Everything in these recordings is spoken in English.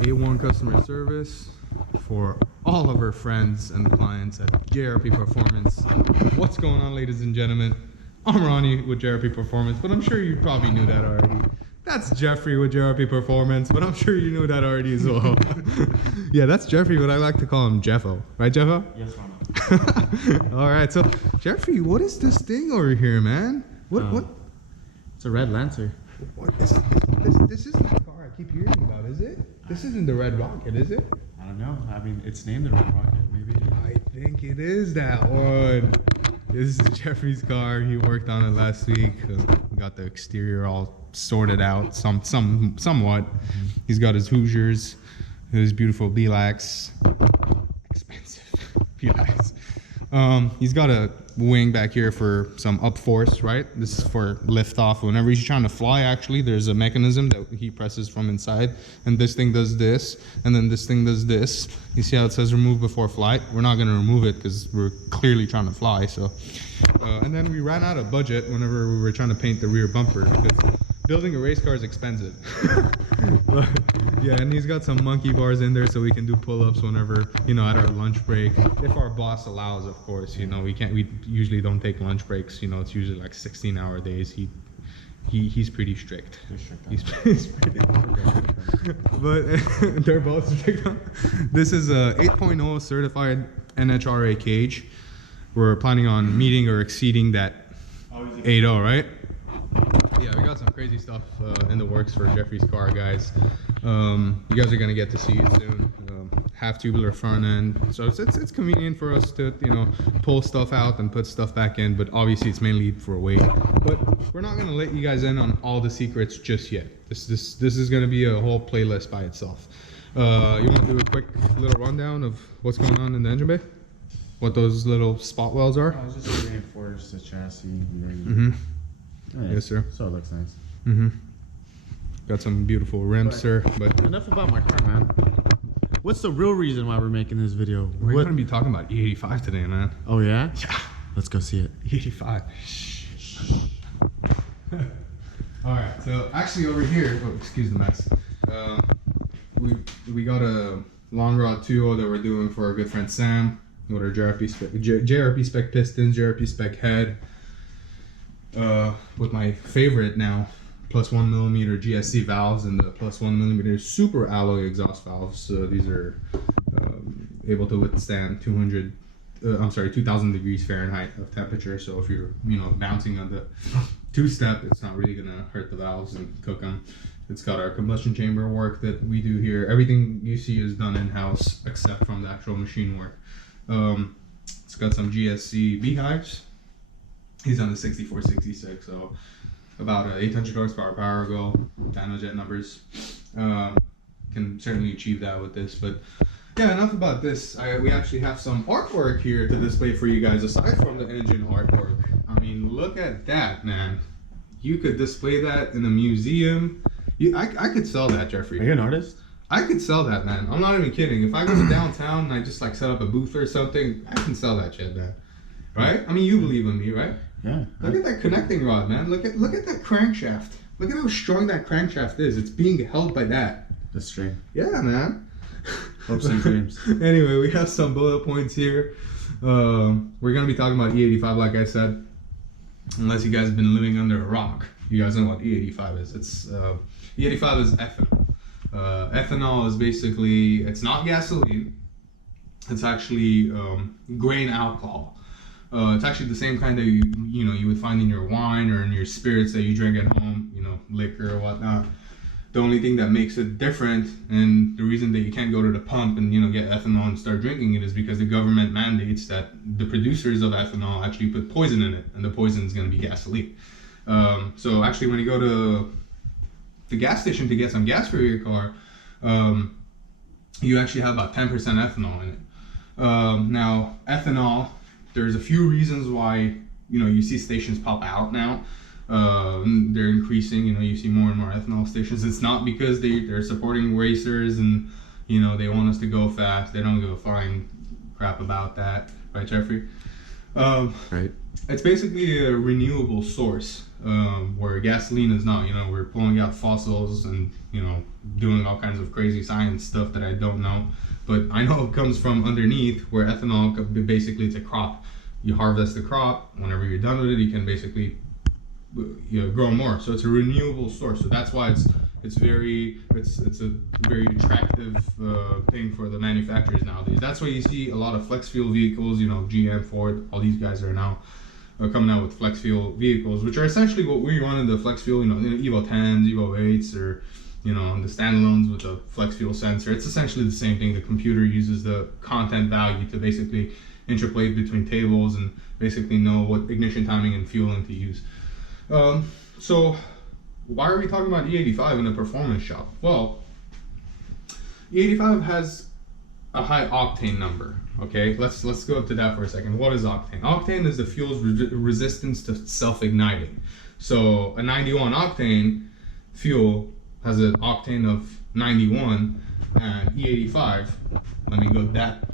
A1 customer service for all of our friends and clients at JRP Performance. What's going on, ladies and gentlemen? I'm Ronnie with JRP Performance, but I'm sure you probably knew that already. That's Jeffrey with JRP Performance, but I'm sure you knew that already as well. Yeah, that's Jeffrey, but I like to call him Jeffo. Right, Jeffo? Yes, Ronnie. All right, so Jeffrey, what is this thing over here, man? What? It's a red Lancer. What is this isn't the car I keep hearing about, is it? This isn't the Red Rocket, is it? I don't know. I mean, it's named the Red Rocket, maybe. I think it is that one. This is Jeffrey's car. He worked on it last week. We got the exterior all sorted out, somewhat. He's got his Hoosiers, his beautiful Belax, expensive Belax. He's got a wing back here for some up force, right? This is for lift off. Whenever he's trying to fly, actually, there's a mechanism that he presses from inside, and this thing does this, and then this thing does this. You see how it says remove before flight? We're not going to remove it because we're clearly trying to fly. So, and then we ran out of budget whenever we were trying to paint the rear bumper, because building a race car is expensive. But, yeah, and he's got some monkey bars in there so we can do pull-ups whenever, at our lunch break. If our boss allows, of course. We usually don't take lunch breaks. It's usually like 16-hour days. He's pretty strict. He's pretty but they're both strict. This is a 8.0 certified NHRA cage. We're planning on meeting or exceeding that 8.0, right? Yeah, we got some crazy stuff in the works for Jeffrey's car, guys. You guys are gonna get to see it soon. Half tubular front end, so it's convenient for us to pull stuff out and put stuff back in. But obviously, it's mainly for weight. But we're not gonna let you guys in on all the secrets just yet. This is gonna be a whole playlist by itself. You want to do a quick little rundown of what's going on in the engine bay? What those little spot welds are? I was just to reinforce the chassis. Mm-hmm. Nice. Yes, sir. So it looks nice. Mm-hmm. Got some beautiful rims, sir. But enough about my car, man. What's the real reason why we're making this video? We're going to be talking about E85 today, man. Oh, yeah? Yeah. Let's go see it. E85. All right. So actually over here, excuse the mess. We got a long rod 2.0 that we're doing for our good friend Sam. With our JRP spec pistons, JRP spec head. With my favorite now, +1mm GSC valves and the +1mm super alloy exhaust valves. These are able to withstand 2,000 degrees Fahrenheit of temperature. So if you're, bouncing on the two-step, it's not really gonna hurt the valves and cook them. It's got our combustion chamber work that we do here. Everything you see is done in-house except from the actual machine work. It's got some GSC beehives. He's on the 6466, so about 800 horsepower power go, dynojet numbers. Can certainly achieve that with this, but yeah, enough about this. We actually have some artwork here to display for you guys aside from the engine artwork. I mean, look at that, man. You could display that in a museum. I could sell that, Jeffrey. Are you an artist? I could sell that, man. I'm not even kidding. If I go to downtown and I just set up a booth or something, I can sell that shit, man. Right? I mean, you believe in me, right? Yeah. Look at that connecting rod, man. Look at that crankshaft. Look at how strong that crankshaft is. It's being held by that. The string. Yeah, man. Hopes and dreams. Anyway, we have some bullet points here. We're gonna be talking about E85, like I said. Unless you guys have been living under a rock, you guys know what E85 is. It's E85 is ethanol. Ethanol is basically, it's not gasoline. It's actually grain alcohol. It's actually the same kind that you would find in your wine or in your spirits that you drink at home, liquor or whatnot. The only thing that makes it different, and the reason that you can't go to the pump and get ethanol and start drinking it, is because the government mandates that the producers of ethanol actually put poison in it, and the poison is going to be gasoline. So actually, when you go to the gas station to get some gas for your car, you actually have about 10% ethanol in it. Now, ethanol, there's a few reasons why you see stations pop out now. They're increasing. You see more and more ethanol stations. It's not because they're supporting racers and they want us to go fast. They don't give a flying crap about that, right, Jeffrey? Right. It's basically a renewable source, where gasoline is not. You know, we're pulling out fossils and, you know, doing all kinds of crazy science stuff that I don't know. But I know it comes from underneath, where ethanol, basically it's a crop. You harvest the crop. Whenever you're done with it, you can basically, you know, grow more. So it's a renewable source. So that's why it's a very attractive thing for the manufacturers nowadays. That's why you see a lot of flex fuel vehicles. You know, GM, Ford, all these guys are now coming out with flex fuel vehicles, which are essentially what we run in the flex fuel. You know, Evo 10s, Evo 8s, or, you know, the standalones with the flex fuel sensor. It's essentially the same thing. The computer uses the content value to basically interpolate between tables and basically know what ignition timing and fueling to use. So why are we talking about E85 in a performance shop? Well, E85 has a high octane number. Okay, let's go to that for a second. What is octane? Octane is the fuel's resistance to self-igniting. So a 91 octane fuel has an octane of 91, and E85. Let me go to that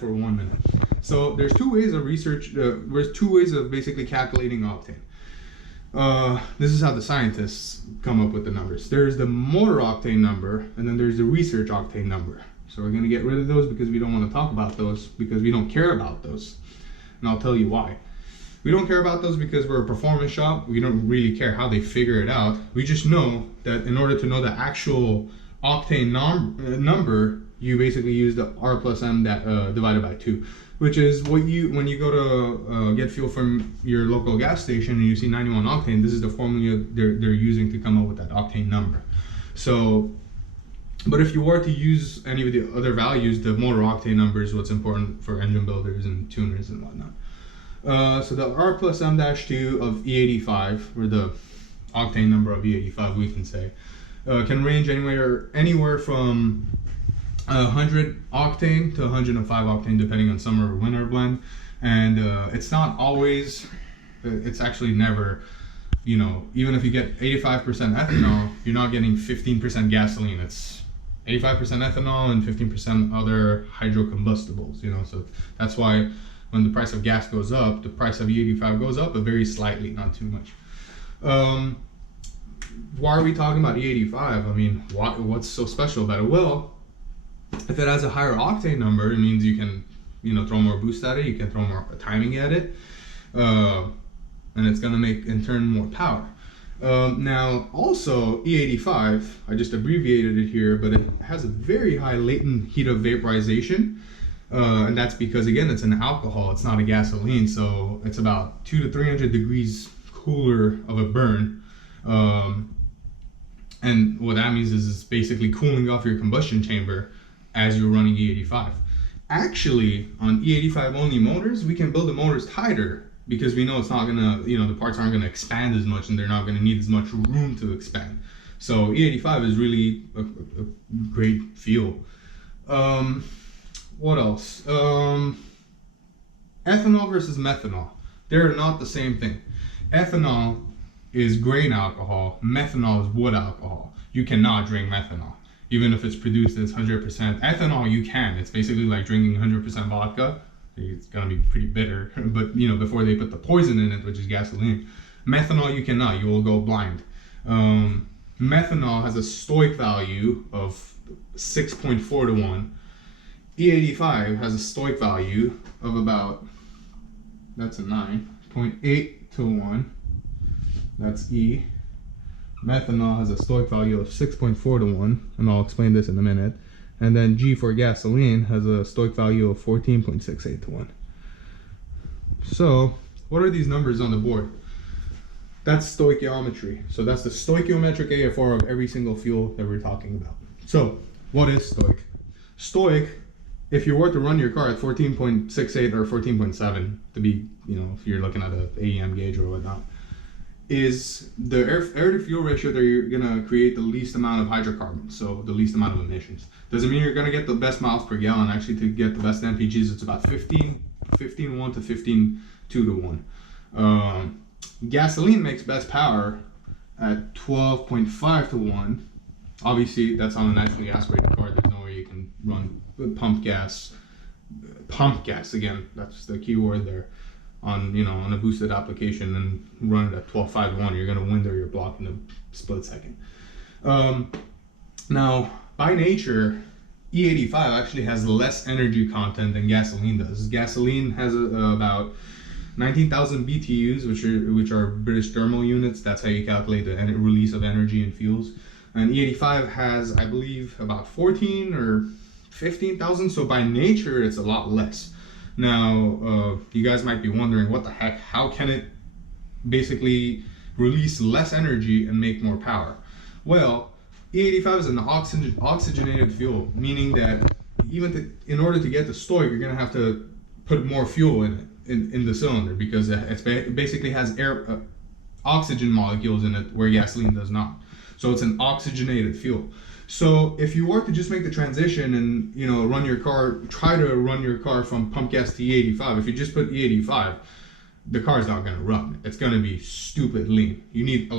for 1 minute. So there's two ways of research. There's two ways of basically calculating octane. This is how the scientists come up with the numbers. There's the motor octane number, and then there's the research octane number. So we're going to get rid of those because we don't want to talk about those, because we don't care about those. And I'll tell you why. We don't care about those because we're a performance shop. We don't really care how they figure it out. We just know that in order to know the actual octane number, you basically use the R plus M that divided by 2. Which is what when you go to get fuel from your local gas station and you see 91 octane, this is the formula they're using to come up with that octane number. So, but if you were to use any of the other values, the motor octane number is what's important for engine builders and tuners and whatnot. So the R plus M-2 of E85, or the octane number of E85, we can say, can range anywhere from 100 octane to 105 octane, depending on summer or winter blend. And it's not always, it's actually never, you know, even if you get 85% ethanol, you're not getting 15% gasoline. It's 85% ethanol and 15% other hydrocombustibles, you know. So that's why when the price of gas goes up, the price of E85 goes up, but very slightly, not too much. Why are we talking about E85? I mean, what's so special about it? Well, if it has a higher octane number, it means you can, you know, throw more boost at it, you can throw more timing at it, and it's gonna make, in turn, more power. Now, also, E85, I just abbreviated it here, but it has a very high latent heat of vaporization, and that's because, again, it's an alcohol, it's not a gasoline, so it's about 200 to 300 degrees cooler of a burn. And what that means is it's basically cooling off your combustion chamber as you're running E85. Actually, on E85 only motors, we can build the motors tighter because we know it's not gonna, you know, the parts aren't gonna expand as much and they're not gonna need as much room to expand. So E85 is really a great fuel. What else? Ethanol versus methanol. They're not the same thing. Ethanol is grain alcohol. Methanol is wood alcohol. You cannot drink methanol. Even if it's produced as 100% ethanol, you can. It's basically like drinking 100% vodka. It's gonna be pretty bitter, but you know, before they put the poison in it, which is gasoline. Methanol, you cannot. You will go blind. Methanol has a stoic value of 6.4 to 1. E85 has a stoic value of about, that's a 9.8 to 1. That's E. Methanol has a stoic value of 6.4 to 1, and I'll explain this in a minute. And then G for gasoline has a stoic value of 14.68 to 1. So, what are these numbers on the board? That's stoichiometry. So that's the stoichiometric AFR of every single fuel that we're talking about. So, what is stoic? Stoic, if you were to run your car at 14.68 or 14.7, to be, you know, if you're looking at an AEM gauge or whatnot, is the air to fuel ratio that you're gonna create the least amount of hydrocarbons, so the least amount of emissions. Doesn't mean you're gonna get the best miles per gallon. Actually, to get the best MPGs, it's about 15.1 to 15.2 to 1. Gasoline makes best power at 12.5 to 1. Obviously, that's on a naturally aspirated car. There's no way you can run pumped gas pump gas again. That's the key word there. On a boosted application and run it at 12.5 to 1, you're gonna window your block in a split second. Now, by nature, E85 actually has less energy content than gasoline does. Gasoline has about 19,000 BTUs, which are British thermal units. That's how you calculate the release of energy in fuels. And E85 has, I believe, about 14 or 15,000. So by nature, it's a lot less. Now, you guys might be wondering, what the heck? How can it basically release less energy and make more power? Well, E85 is an oxygenated fuel, meaning that in order to get the stoke, you're going to have to put more fuel in it, in the cylinder, because it basically has oxygen molecules in it where gasoline does not. So it's an oxygenated fuel. So if you were to just make the transition and try to run your car from pump gas to E85, if you just put E85, the car's not going to run. It's going to be stupid lean. You need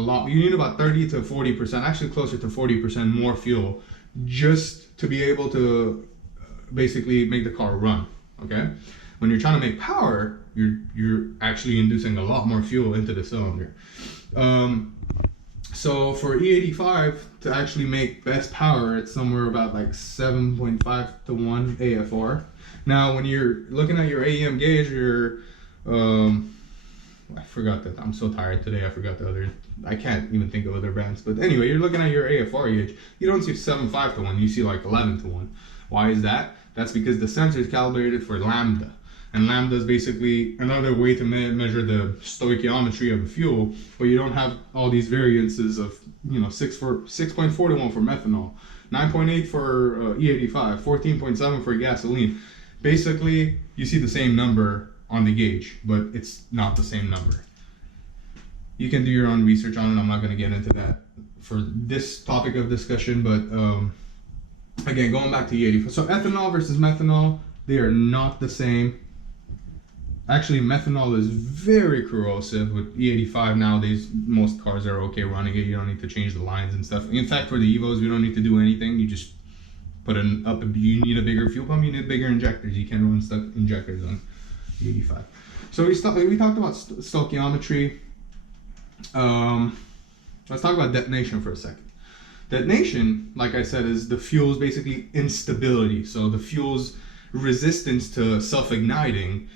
about 30 to 40%, actually closer to 40% more fuel, just to be able to basically make the car run. Okay, when you're trying to make power, you're actually inducing a lot more fuel into the cylinder. So for E85 to actually make best power, it's somewhere about like 7.5 to 1 AFR. Now, when you're looking at your AEM gauge, I forgot that. I'm so tired today. I forgot the other. I can't even think of other brands. But anyway, you're looking at your AFR gauge. You don't see 7.5 to 1. You see like 11 to 1. Why is that? That's because the sensor is calibrated for lambda. And lambda is basically another way to measure the stoichiometry of a fuel, but you don't have all these variances of 6.4 to 1 for methanol, 9.8 for E85, 14.7 for gasoline. Basically, you see the same number on the gauge, but it's not the same number. You can do your own research on it. I'm not going to get into that for this topic of discussion, but again, going back to E85. So ethanol versus methanol, they are not the same. Actually, methanol is very corrosive. With E85 nowadays, most cars are okay running it. You don't need to change the lines and stuff. In fact, for the Evos, we don't need to do anything. You just put you need a bigger fuel pump, you need bigger injectors. You can run stuck injectors on E85. So we talked about stoichiometry. Let's talk about detonation for a second. Detonation, like I said, is the fuel's basically instability. So the fuel's resistance to self-igniting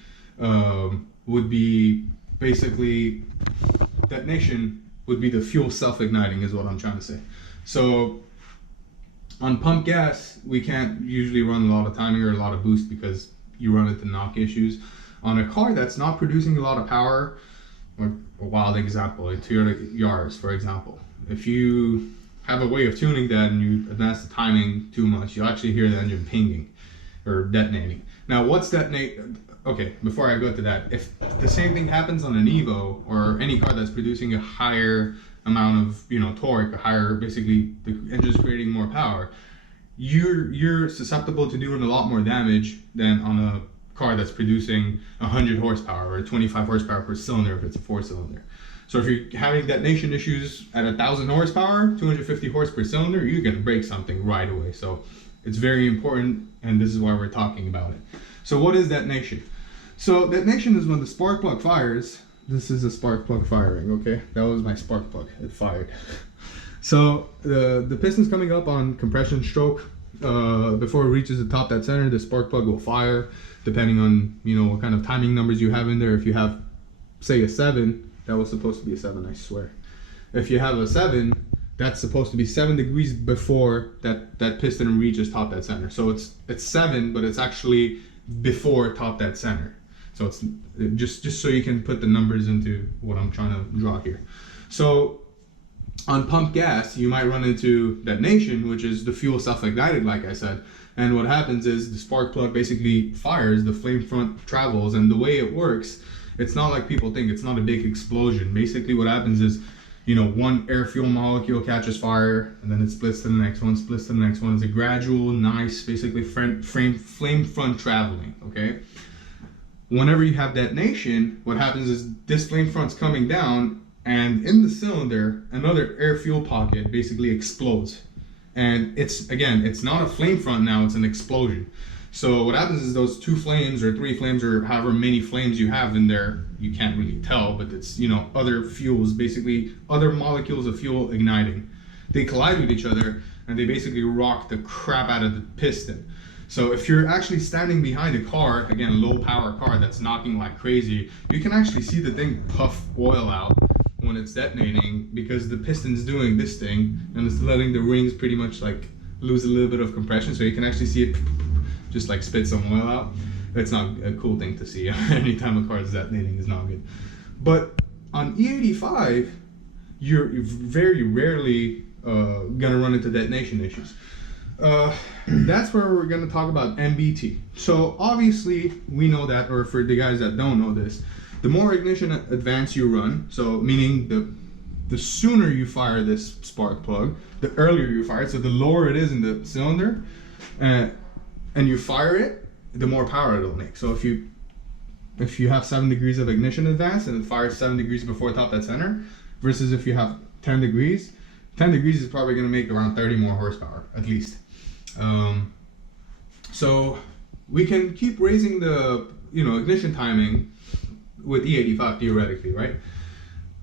would be basically, detonation would be the fuel self-igniting, is what I'm trying to say. So on pump gas, we can't usually run a lot of timing or a lot of boost because you run into knock issues. On a car that's not producing a lot of power, or a wild example, a Toyota Yaris, for example, if you have a way of tuning that and you advance the timing too much, you'll actually hear the engine pinging or detonating. Now, what's detonate? Okay, before I go to that, if the same thing happens on an Evo or any car that's producing a higher amount of torque, a higher, basically the engine's creating more power, you're susceptible to doing a lot more damage than on a car that's producing 100 horsepower or 25 horsepower per cylinder if it's a 4-cylinder. So if you're having detonation issues at 1,000 horsepower, 250 horse per cylinder, you're gonna break something right away. So it's very important, and this is why we're talking about it. So what is detonation? So detonation is when the spark plug fires. This is a spark plug firing, okay? That was my spark plug, it fired. So the piston's coming up on compression stroke. Before it reaches the top dead center, the spark plug will fire, depending on what kind of timing numbers you have in there. If you have, say, a 7, that was supposed to be a 7, I swear. If you have a 7, that's supposed to be 7 degrees before that piston reaches top dead center. So it's 7, but it's actually before top dead center. So it's just so you can put the numbers into what I'm trying to draw here. So on pump gas, you might run into detonation, which is the fuel self-ignited, like I said. And what happens is the spark plug basically fires, the flame front travels, and the way it works, it's not like people think. It's not a big explosion. Basically what happens is, one air fuel molecule catches fire, and then it splits to the next one, splits to the next one. It's a gradual, nice, basically flame front traveling, okay? Whenever you have detonation, what happens is this flame front's coming down, and in the cylinder, another air fuel pocket basically explodes. And it's not a flame front now, it's an explosion. So what happens is those 2 flames or 3 flames or however many flames you have in there, you can't really tell, but it's, other fuels, basically other molecules of fuel igniting. They collide with each other and they basically rock the crap out of the piston. So if you're actually standing behind a car, again, low power car that's knocking like crazy, you can actually see the thing puff oil out when it's detonating because the piston's doing this thing and it's letting the rings pretty much like lose a little bit of compression, so you can actually see it just like spit some oil out. It's not a cool thing to see. Anytime a car is detonating is not good. But on E85, you're very rarely gonna run into detonation issues. That's where we're gonna talk about MBT. So obviously we know that, or for the guys that don't know this, the more ignition advance you run, so meaning the sooner you fire this spark plug, the earlier you fire it, so the lower it is in the cylinder, and you fire it, the more power it'll make. So if you have 7 degrees of ignition advance and it fires 7 degrees before top dead center, versus if you have 10 degrees is probably going to make around 30 more horsepower at least. So we can keep raising the ignition timing with E85 theoretically, right?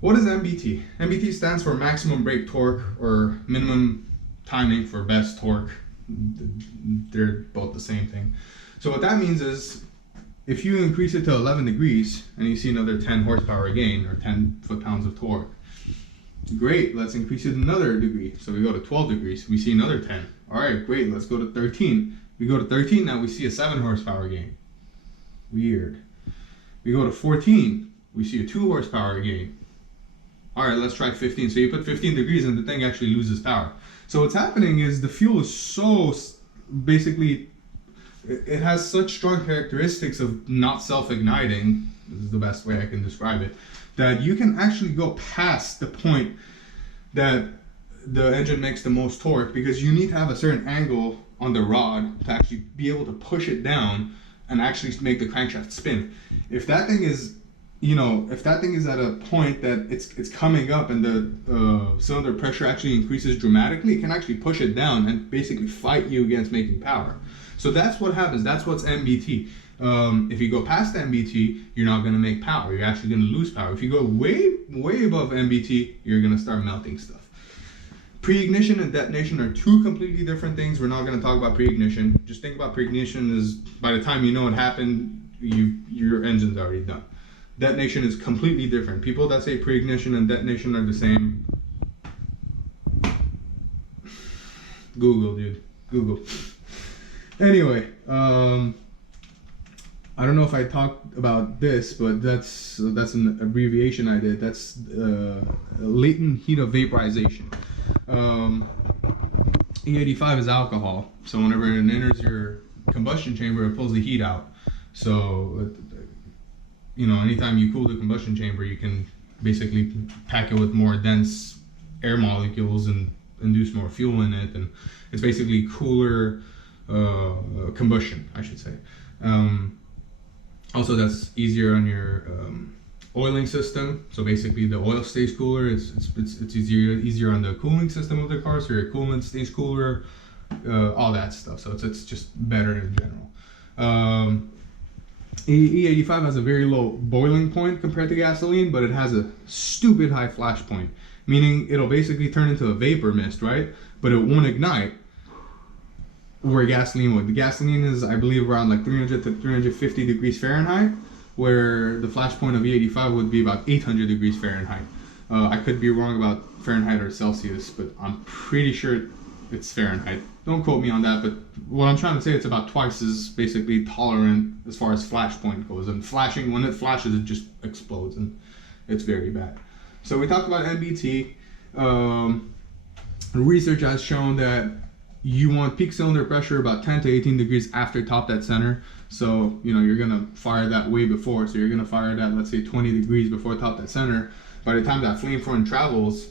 What is MBT? MBT stands for maximum brake torque, or minimum timing for best torque. They're both the same thing. So what that means is if you increase it to 11 degrees and you see another 10 horsepower gain or 10 foot-pounds of torque, great, let's increase it another degree. So we go to 12 degrees, we see another 10. All right, great, let's go to 13. We go to 13, now we see a 7 horsepower gain. Weird. We go to 14, we see a 2 horsepower gain. All right, let's try 15. So you put 15 degrees and the thing actually loses power. So what's happening is the fuel is so, basically, it has such strong characteristics of not self-igniting, this is the best way I can describe it, that you can actually go past the point that the engine makes the most torque, because you need to have a certain angle on the rod to actually be able to push it down and actually make the crankshaft spin. If that thing is at a point that it's coming up and the cylinder pressure actually increases dramatically, it can actually push it down and basically fight you against making power. So that's what happens. That's what's MBT. If you go past MBT, you're not going to make power. You're actually going to lose power. If you go way above MBT, you're going to start melting stuff. Pre-ignition and detonation are 2 completely different things. We're not going to talk about pre-ignition. Just think about pre-ignition as by the time you know it happened, your engine's already done. Detonation is completely different. People that say pre-ignition and detonation are the same, Google, dude. Google. Anyway, I don't know if I talked about this, but that's an abbreviation I did. That's latent heat of vaporization. E85 is alcohol, so whenever it enters your combustion chamber, it pulls the heat out. So anytime you cool the combustion chamber, you can basically pack it with more dense air molecules and induce more fuel in it, and it's basically cooler combustion, I should say. Also, that's easier on your oiling system. So basically, the oil stays cooler. It's easier on the cooling system of the car, so your coolant stays cooler. All that stuff. So it's just better in general. E85 has a very low boiling point compared to gasoline, but it has a stupid high flash point, meaning it'll basically turn into a vapor mist, right? But it won't ignite. Where gasoline would. The gasoline is, I believe, around like 300 to 350 degrees Fahrenheit, where the flash point of E85 would be about 800 degrees Fahrenheit. I could be wrong about Fahrenheit or Celsius, but I'm pretty sure it's Fahrenheit. Don't quote me on that, but what I'm trying to say, it's about twice as basically tolerant as far as flash point goes. And flashing, when it flashes, it just explodes, and it's very bad. So we talked about MBT. Research has shown that you want peak cylinder pressure about 10 to 18 degrees after top dead center. So, you're gonna fire that way before. So you're gonna fire that, let's say 20 degrees before top dead center. By the time that flame front travels,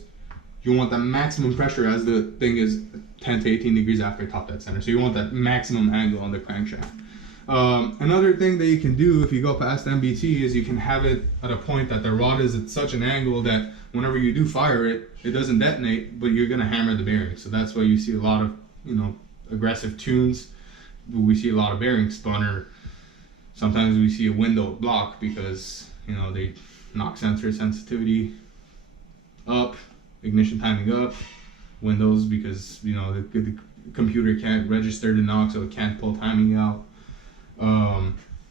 you want the maximum pressure as the thing is 10 to 18 degrees after top dead center. So you want that maximum angle on the crankshaft. Another thing that you can do if you go past MBT is you can have it at a point that the rod is at such an angle that whenever you do fire it, it doesn't detonate, but you're gonna hammer the bearing. So that's why you see a lot of aggressive tunes we see a lot of bearings spun, or sometimes we see a window block because, you know, they knock sensor sensitivity up, ignition timing up, windows because, you know, the computer can't register the knock, so it can't pull timing out.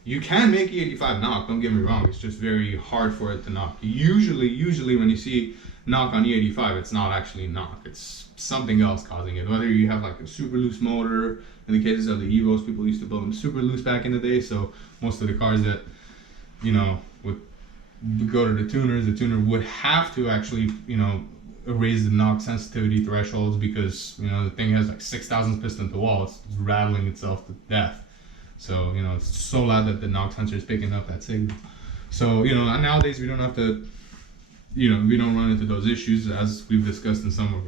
You can make E85 knock, don't get me wrong, it's just very hard for it to knock. Usually when you see knock on E85, it's not actually knock, it's something else causing it. Whether you have like a super loose motor, in the cases of the Evos, people used to build them super loose back in the day, so most of the cars that, you know, would go to the tuners, the tuner would have to actually, you know, raise the knock sensitivity thresholds because, you know, the thing has like 6,000 piston to wall, it's rattling itself to death. So, you know, it's so loud that the knock sensor is picking up that signal. So, you know, nowadays we don't have to, you know, we don't run into those issues as we've discussed in some of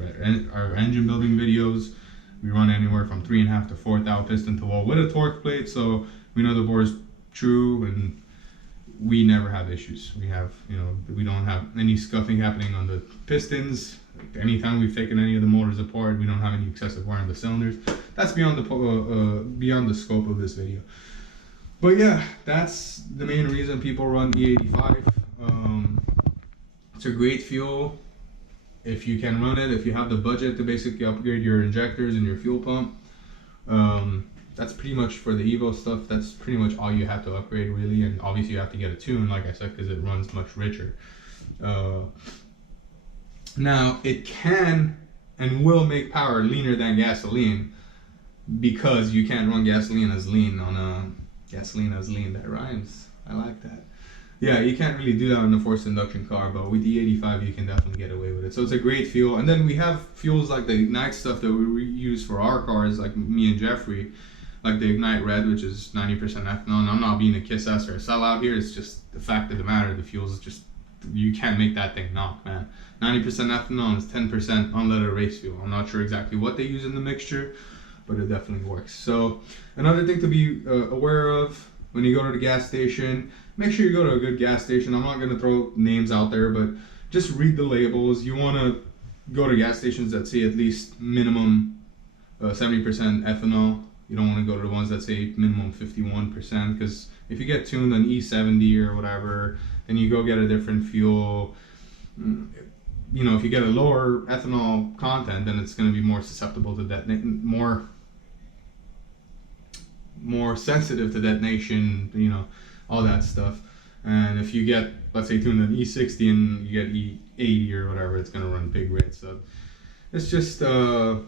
our engine building videos. We run anywhere from 3.5 to 4 thou piston to wall with a torque plate, so we know the bore is true and we never have issues. We have, you know, we don't have any scuffing happening on the pistons. Anytime we've taken any of the motors apart, we don't have any excessive wear on the cylinders. That's beyond the scope of this video. But yeah, that's the main reason people run E85. It's a great fuel if you can run it, if you have the budget to basically upgrade your injectors and your fuel pump. That's pretty much for the Evo stuff. That's pretty much all you have to upgrade, really. And obviously you have to get a tune, like I said, because it runs much richer. Now, it can and will make power leaner than gasoline because you can't run gasoline as lean on a gasoline as lean. That rhymes. I like that. Yeah, you can't really do that on a forced induction car, but with the 85 you can definitely get away with it. So it's a great fuel. And then we have fuels like the Ignite stuff that we use for our cars, like me and Jeffrey, like the Ignite Red, which is 90% ethanol. And I'm not being a kiss ass or a sellout here, it's just the fact of the matter. The fuel is just, you can't make that thing knock, man. 90% ethanol is 10% unleaded race fuel. I'm not sure exactly what they use in the mixture, but it definitely works. So another thing to be aware of when you go to the gas station, make sure you go to a good gas station. I'm not going to throw names out there, but just read the labels. You want to go to gas stations that say at least minimum 70% ethanol. You don't want to go to the ones that say minimum 51%, because if you get tuned on E70 or whatever, then you go get a different fuel. You know, if you get a lower ethanol content, then it's going to be more susceptible to detonation, more sensitive to detonation, you know, all that stuff. And if you get, let's say, tuned on E60 and you get E80 or whatever, it's going to run big rates. So it's just, I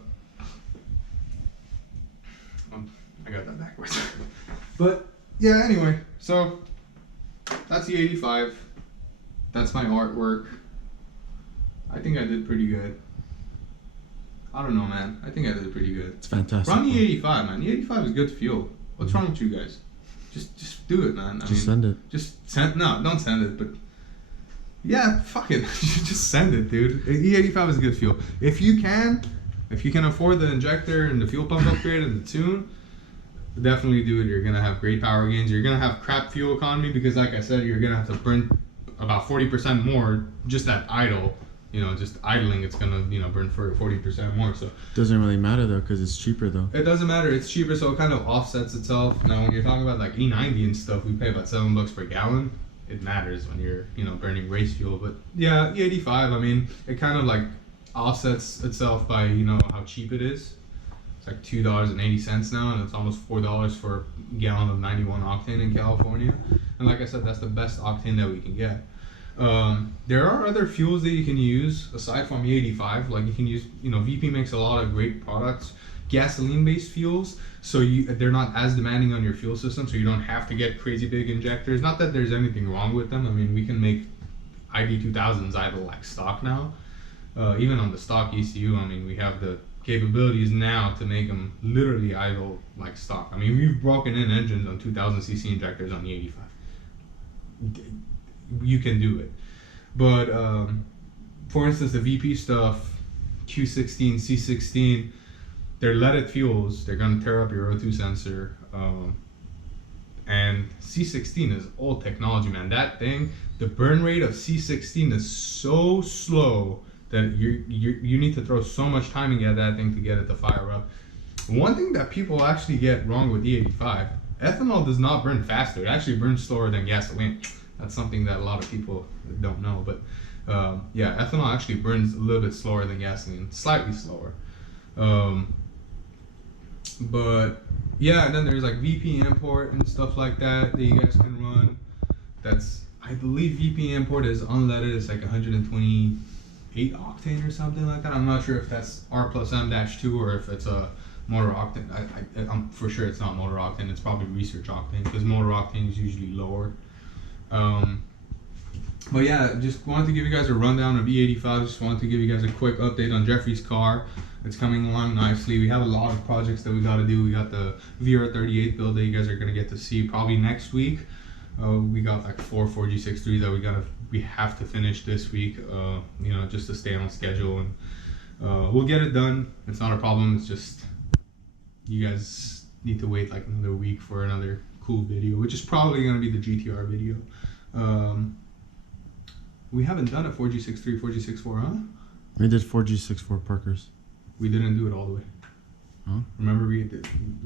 got that backwards. But yeah, anyway, so that's the 85. That's my artwork. I think I did pretty good. I don't know, man. I think I did pretty good. It's fantastic. Run the 85, man. The 85 is good fuel. What's wrong with you guys? Just do it, man. Send it. No, don't send it, but yeah, fuck it. Just send it, dude. E85 is good fuel. If you can afford the injector and the fuel pump upgrade and the tune, definitely do it. You're gonna have great power gains. You're gonna have crap fuel economy because, like I said, you're gonna have to burn about 40% more just at idle. You know, just idling, it's gonna, you know, burn for 40% more. So doesn't really matter though, because it's cheaper though. It doesn't matter. It's cheaper, so it kind of offsets itself. Now, when you're talking about like E90 and stuff, we pay about $7 per gallon. It matters when you're, you know, burning race fuel. But yeah, E85, I mean, it kind of like offsets itself by, you know, how cheap it is. It's like $2.80 now, and it's almost $4 for a gallon of 91 octane in California. And like I said, that's the best octane that we can get. There are other fuels that you can use aside from E85. Like you can use, you know, VP makes a lot of great products, gasoline-based fuels. So they're not as demanding on your fuel system, so you don't have to get crazy big injectors. Not that there's anything wrong with them. I mean, we can make ID2000s idle like stock now. Even on the stock ECU, I mean, we have the capabilities now to make them literally idle like stock. I mean, we've broken in engines on 2000cc injectors on the 85. You can do it. But for instance, the VP stuff, Q16, C16, they're leaded fuels. They're going to tear up your O2 sensor. And C16 is old technology, man. That thing, the burn rate of C16 is so slow that you need to throw so much timing at that thing to get it to fire up. One thing that people actually get wrong with E85, ethanol does not burn faster. It actually burns slower than gasoline. That's something that a lot of people don't know. But yeah, ethanol actually burns a little bit slower than gasoline, slightly slower. But yeah, and then there's like VP import and stuff like that you guys can run. That's, I believe VP import is unleaded. It's like 128 octane or something like that. I'm not sure if that's R plus M-2 or if it's a motor octane. I'm for sure it's not motor octane. It's probably research octane because motor octane is usually lower. But yeah, just wanted to give you guys a rundown of E85. Just wanted to give you guys a quick update on Jeffrey's car. It's coming along nicely. We have a lot of projects that we got to do. We got the VR38 build that you guys are going to get to see probably next week. We got like 4 4G63 that we have to finish this week, you know, just to stay on schedule, and we'll get it done. It's not a problem. It's just you guys need to wait like another week for another cool video, which is probably going to be the GTR video. We haven't done a 4G63, 4G64, huh? We did 4G64 Parkers. We didn't do it all the way. Huh? Remember, the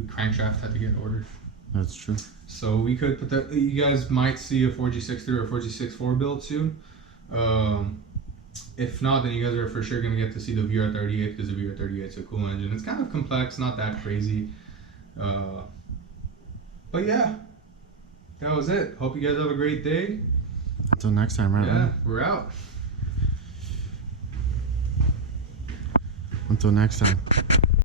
crankshaft had to get ordered. That's true. So we could put that. You guys might see a 4G63 or a 4G64 build soon. If not, then you guys are for sure gonna get to see the VR38 because the VR38 is a cool engine. It's kind of complex, not that crazy. But yeah, that was it. Hope you guys have a great day. Until next time, right? Yeah, man? we're out. Until next time.